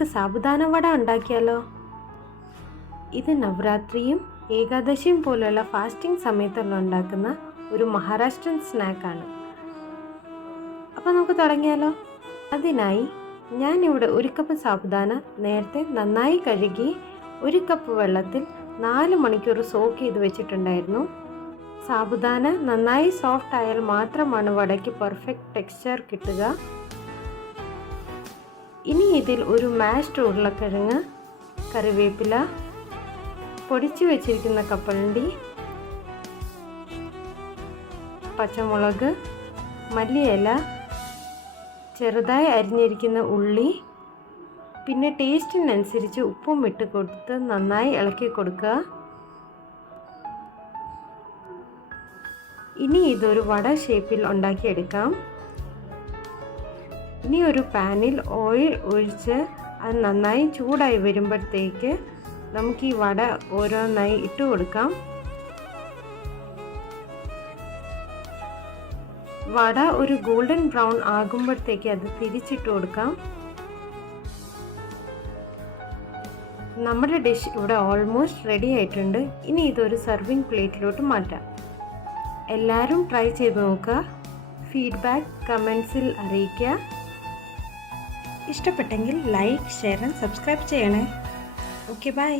നമുക്ക് സാബുദാന വട ഉണ്ടാക്കിയാലോ? ഇത് നവരാത്രിയും ഏകാദശിയും പോലുള്ള ഫാസ്റ്റിംഗ് സമയത്തുള്ള ഉണ്ടാക്കുന്ന ഒരു മഹാരാഷ്ട്രൻ സ്നാക്കാണ്. അപ്പോൾ നമുക്ക് തുടങ്ങിയാലോ? അതിനായി ഞാനിവിടെ 1 കപ്പ് സാബുദാന നേരത്തെ നന്നായി കഴുകി 1 കപ്പ് വെള്ളത്തിൽ 4 മണിക്കൂർ സോക്ക് ചെയ്ത് വെച്ചിട്ടുണ്ടായിരുന്നു. സാബുദാന നന്നായി സോഫ്റ്റ് ആയാൽ മാത്രമാണ് വടയ്ക്ക് പെർഫെക്റ്റ് ടെക്സ്ചർ കിട്ടുക. ഇനി ഇതിൽ ഒരു മാഷ്ഡ് ഉരുളക്കിഴങ്ങ്, കറിവേപ്പില, പൊടിച്ചു വെച്ചിരിക്കുന്ന കപ്പലണ്ടി, പച്ചമുളക്, മല്ലിയില, ചെറുതായി അരിഞ്ഞിരിക്കുന്ന ഉള്ളി, പിന്നെ ടേസ്റ്റിനനുസരിച്ച് ഉപ്പും ഇട്ട് കൊടുത്ത് നന്നായി ഇളക്കി കൊടുക്കുക. ഇനി ഇതൊരു വട ഷേപ്പിൽ ഉണ്ടാക്കിയെടുക്കാം. ഇനി ഒരു പാനിൽ ഓയിൽ ഒഴിച്ച് അത് നന്നായി ചൂടായി വരുമ്പോഴത്തേക്ക് നമുക്ക് ഈ വട ഓരോന്നായി ഇട്ട് കൊടുക്കാം. വട ഒരു ഗോൾഡൻ ബ്രൗൺ ആകുമ്പോഴത്തേക്ക് അത് തിരിച്ചിട്ട് കൊടുക്കാം. നമ്മുടെ ഡിഷ് ഇവിടെ ഓൾമോസ്റ്റ് റെഡി ആയിട്ടുണ്ട്. ഇനി ഇതൊരു സർവിങ് പ്ലേറ്റിലോട്ട് മാറ്റാം. എല്ലാവരും ട്രൈ ചെയ്ത് നോക്കുക. ഫീഡ്ബാക്ക് കമൻസിൽ അറിയിക്കുക. ഇഷ്ടപ്പെട്ടെങ്കിൽ ലൈക്ക്, ഷെയർ ആൻഡ് സബ്സ്ക്രൈബ് ചെയ്യണേ. Okay, by.